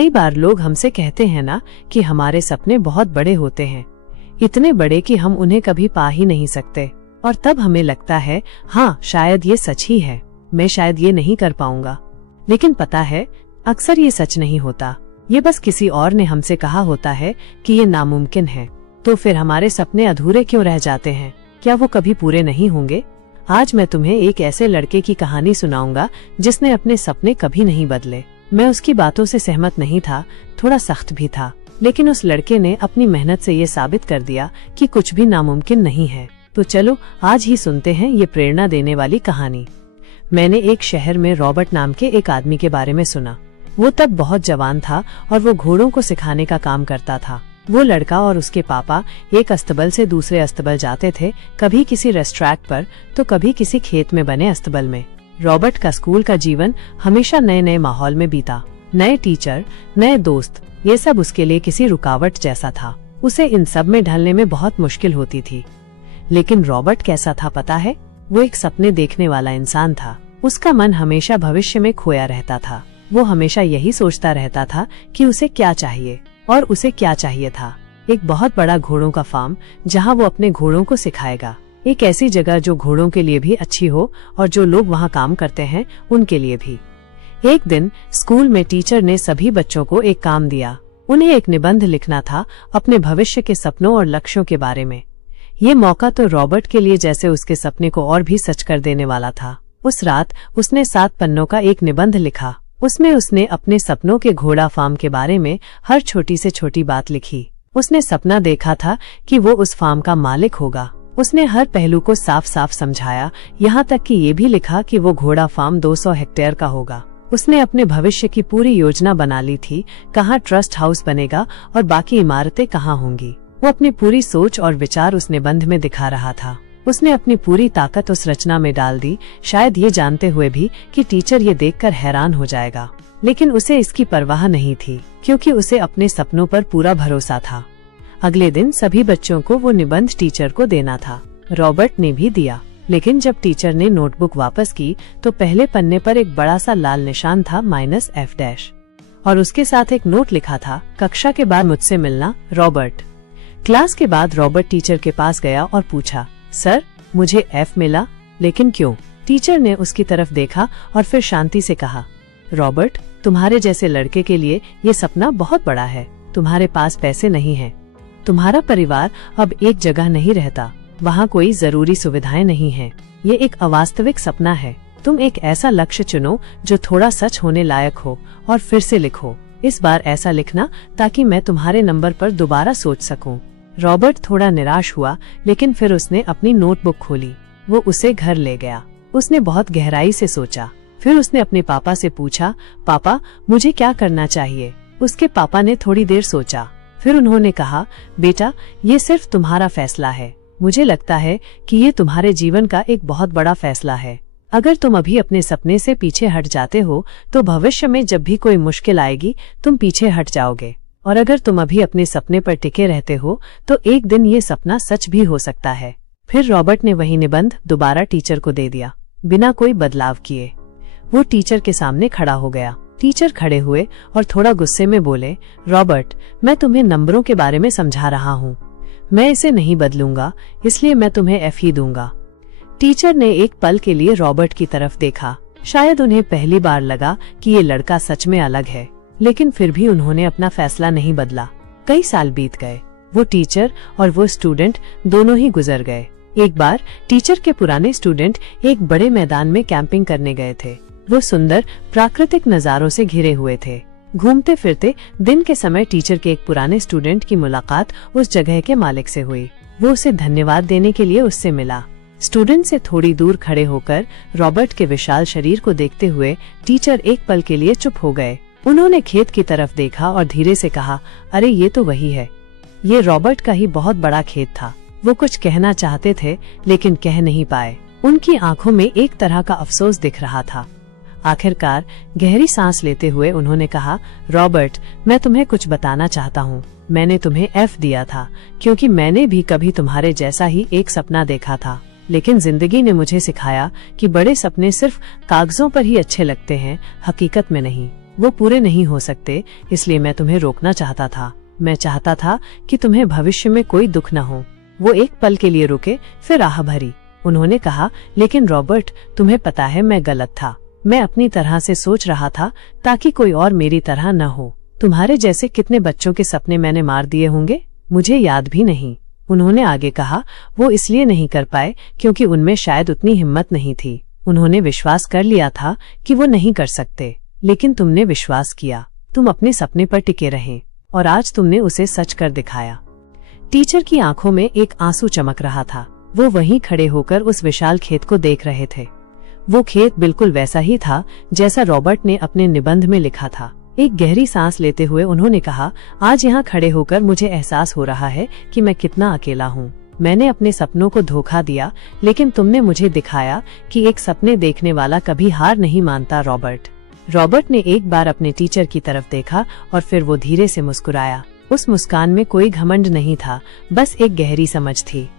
कई बार लोग हमसे कहते हैं ना कि हमारे सपने बहुत बड़े होते हैं, इतने बड़े कि हम उन्हें कभी पा ही नहीं सकते। और तब हमें लगता है हाँ शायद ये सच ही है, मैं शायद ये नहीं कर पाऊंगा। लेकिन पता है अक्सर ये सच नहीं होता, ये बस किसी और ने हमसे कहा होता है कि ये नामुमकिन है। तो फिर हमारे सपने अधूरे क्यों रह जाते हैं? क्या वो कभी पूरे नहीं होंगे? आज मैं तुम्हें एक ऐसे लड़के की कहानी सुनाऊंगा जिसने अपने सपने कभी नहीं बदले। मैं उसकी बातों से सहमत नहीं था, थोड़ा सख्त भी था, लेकिन उस लड़के ने अपनी मेहनत से ये साबित कर दिया कि कुछ भी नामुमकिन नहीं है। तो चलो आज ही सुनते हैं ये प्रेरणा देने वाली कहानी। मैंने एक शहर में रॉबर्ट नाम के एक आदमी के बारे में सुना। वो तब बहुत जवान था और वो घोड़ों को सिखाने का काम करता था। वो लड़का और उसके पापा एक अस्तबल से दूसरे अस्तबल जाते थे, कभी किसी रेस्ट्रैक्ट पर तो कभी किसी खेत में बने अस्तबल में। रॉबर्ट का स्कूल का जीवन हमेशा नए नए माहौल में बीता। नए टीचर, नए दोस्त, ये सब उसके लिए किसी रुकावट जैसा था। उसे इन सब में ढलने में बहुत मुश्किल होती थी। लेकिन रॉबर्ट कैसा था पता है? वो एक सपने देखने वाला इंसान था। उसका मन हमेशा भविष्य में खोया रहता था। वो हमेशा यही सोचता रहता था कि उसे क्या चाहिए, और उसे क्या चाहिए था एक बहुत बड़ा घोड़ों का फार्म जहाँ वो अपने घोड़ों को सिखाएगा। एक ऐसी जगह जो घोड़ों के लिए भी अच्छी हो और जो लोग वहाँ काम करते हैं उनके लिए भी। एक दिन स्कूल में टीचर ने सभी बच्चों को एक काम दिया। उन्हें एक निबंध लिखना था अपने भविष्य के सपनों और लक्ष्यों के बारे में। ये मौका तो रॉबर्ट के लिए जैसे उसके सपने को और भी सच कर देने वाला था। उस रात उसने 7 पन्नों का एक निबंध लिखा। उसमें उसने अपने सपनों के घोड़ा फार्म के बारे में हर छोटी से छोटी बात लिखी। उसने सपना देखा था कि वो उस फार्म का मालिक होगा। उसने हर पहलू को साफ साफ समझाया, यहाँ तक कि ये भी लिखा कि वो घोड़ा फार्म 200 हेक्टेयर का होगा। उसने अपने भविष्य की पूरी योजना बना ली थी, कहाँ ट्रस्ट हाउस बनेगा और बाकी इमारतें कहाँ होंगी। वो अपनी पूरी सोच और विचार उस निबंध में दिखा रहा था। उसने अपनी पूरी ताकत उस रचना में डाल दी, शायद ये जानते हुए भी कि टीचर ये देखकर हैरान हो जाएगा। लेकिन उसे इसकी परवाह नहीं थी, क्योंकि उसे अपने सपनों पर पूरा भरोसा था। अगले दिन सभी बच्चों को वो निबंध टीचर को देना था। रॉबर्ट ने भी दिया, लेकिन जब टीचर ने नोटबुक वापस की तो पहले पन्ने पर एक बड़ा सा लाल निशान था -F- और उसके साथ एक नोट लिखा था, कक्षा के बाद मुझसे मिलना रॉबर्ट। क्लास के बाद रॉबर्ट टीचर के पास गया और पूछा, सर मुझे F मिला, लेकिन क्यों? टीचर ने उसकी तरफ देखा और फिर शांति से कहा, रॉबर्ट तुम्हारे जैसे लड़के के लिए ये सपना बहुत बड़ा है। तुम्हारे पास पैसे नहीं हैं, तुम्हारा परिवार अब एक जगह नहीं रहता, वहाँ कोई जरूरी सुविधाएं नहीं हैं। ये एक अवास्तविक सपना है। तुम एक ऐसा लक्ष्य चुनो जो थोड़ा सच होने लायक हो और फिर से लिखो। इस बार ऐसा लिखना ताकि मैं तुम्हारे नंबर पर दोबारा सोच सकूं। रॉबर्ट थोड़ा निराश हुआ, लेकिन फिर उसने अपनी नोटबुक खोली। वो उसे घर ले गया। उसने बहुत गहराई से सोचा। फिर उसने अपने पापा से पूछा, पापा मुझे क्या करना चाहिए? उसके पापा ने थोड़ी देर सोचा, फिर उन्होंने कहा, बेटा ये सिर्फ तुम्हारा फैसला है। मुझे लगता है कि ये तुम्हारे जीवन का एक बहुत बड़ा फैसला है। अगर तुम अभी अपने सपने से पीछे हट जाते हो तो भविष्य में जब भी कोई मुश्किल आएगी तुम पीछे हट जाओगे, और अगर तुम अभी अपने सपने पर टिके रहते हो तो एक दिन ये सपना सच भी हो सकता है। फिर रॉबर्ट ने वही निबंध दोबारा टीचर को दे दिया, बिना कोई बदलाव किए। वो टीचर के सामने खड़ा हो गया। टीचर खड़े हुए और थोड़ा गुस्से में बोले, रॉबर्ट मैं तुम्हें नंबरों के बारे में समझा रहा हूँ, मैं इसे नहीं बदलूंगा, इसलिए मैं तुम्हें F ही दूंगा। टीचर ने एक पल के लिए रॉबर्ट की तरफ देखा। शायद उन्हें पहली बार लगा कि ये लड़का सच में अलग है, लेकिन फिर भी उन्होंने अपना फैसला नहीं बदला। कई साल बीत गए। वो टीचर और वो स्टूडेंट दोनों ही गुजर गए। एक बार टीचर के पुराने स्टूडेंट एक बड़े मैदान में कैंपिंग करने गए थे। वो सुंदर प्राकृतिक नजारों से घिरे हुए थे। घूमते फिरते दिन के समय टीचर के एक पुराने स्टूडेंट की मुलाकात उस जगह के मालिक से हुई। वो उसे धन्यवाद देने के लिए उससे मिला। स्टूडेंट से थोड़ी दूर खड़े होकर रॉबर्ट के विशाल शरीर को देखते हुए टीचर एक पल के लिए चुप हो गए। उन्होंने खेत की तरफ देखा और धीरे से कहा, अरे ये तो वही है। ये रॉबर्ट का ही बहुत बड़ा खेत था। वो कुछ कहना चाहते थे लेकिन कह नहीं पाए। उनकी आंखों में एक तरह का अफसोस दिख रहा था। आखिरकार गहरी सांस लेते हुए उन्होंने कहा, रॉबर्ट मैं तुम्हें कुछ बताना चाहता हूँ। मैंने तुम्हें F दिया था क्योंकि मैंने भी कभी तुम्हारे जैसा ही एक सपना देखा था, लेकिन जिंदगी ने मुझे सिखाया कि बड़े सपने सिर्फ कागजों पर ही अच्छे लगते हैं, हकीकत में नहीं। वो पूरे नहीं हो सकते, इसलिए मैं तुम्हें रोकना चाहता था। मैं चाहता था कि तुम्हें भविष्य में कोई दुख न हो। वो एक पल के लिए रुके, फिर आह भरी। उन्होंने कहा, लेकिन रॉबर्ट, तुम्हें पता है मैं गलत था। मैं अपनी तरह से सोच रहा था ताकि कोई और मेरी तरह न हो। तुम्हारे जैसे कितने बच्चों के सपने मैंने मार दिए होंगे, मुझे याद भी नहीं। उन्होंने आगे कहा, वो इसलिए नहीं कर पाए क्योंकि उनमें शायद उतनी हिम्मत नहीं थी। उन्होंने विश्वास कर लिया था कि वो नहीं कर सकते, लेकिन तुमने विश्वास किया। तुम अपने सपने पर टिके रहे और आज तुमने उसे सच कर दिखाया। टीचर की आंखों में एक आंसू चमक रहा था। वो वहीं खड़े होकर उस विशाल खेत को देख रहे थे। वो खेत बिल्कुल वैसा ही था जैसा रॉबर्ट ने अपने निबंध में लिखा था। एक गहरी सांस लेते हुए उन्होंने कहा, आज यहाँ खड़े होकर मुझे एहसास हो रहा है कि मैं कितना अकेला हूँ। मैंने अपने सपनों को धोखा दिया, लेकिन तुमने मुझे दिखाया कि एक सपने देखने वाला कभी हार नहीं मानता। रॉबर्ट ने एक बार अपने टीचर की तरफ देखा और फिर वो धीरे से मुस्कुराया। उस मुस्कान में कोई घमंड नहीं था, बस एक गहरी समझ थी।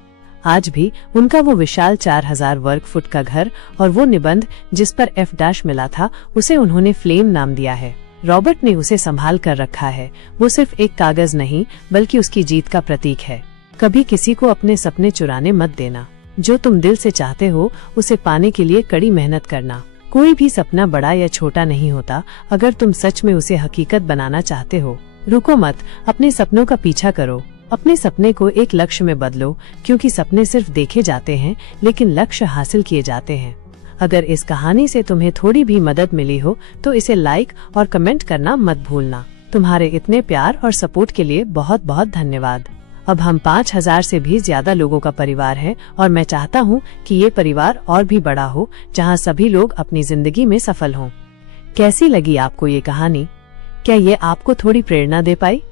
आज भी उनका वो विशाल 4000 वर्ग फुट का घर और वो निबंध जिस पर F- मिला था, उसे उन्होंने फ्लेम नाम दिया है। रॉबर्ट ने उसे संभाल कर रखा है। वो सिर्फ एक कागज नहीं, बल्कि उसकी जीत का प्रतीक है। कभी किसी को अपने सपने चुराने मत देना। जो तुम दिल से चाहते हो, उसे पाने के लिए कड़ी मेहनत करना। कोई भी सपना बड़ा या छोटा नहीं होता। अगर तुम सच में उसे हकीकत बनाना चाहते हो, रुको मत, अपने सपनों का पीछा करो। अपने सपने को एक लक्ष्य में बदलो, क्योंकि सपने सिर्फ देखे जाते हैं, लेकिन लक्ष्य हासिल किए जाते हैं। अगर इस कहानी से तुम्हें थोड़ी भी मदद मिली हो तो इसे लाइक और कमेंट करना मत भूलना। तुम्हारे इतने प्यार और सपोर्ट के लिए बहुत बहुत धन्यवाद। अब हम 5000 से भी ज्यादा लोगों का परिवार है और मैं चाहता हूँ कि ये परिवार और भी बड़ा हो, जहाँ सभी लोग अपनी जिंदगी में सफल हों। कैसी लगी आपको ये कहानी? क्या ये आपको थोड़ी प्रेरणा दे पाई?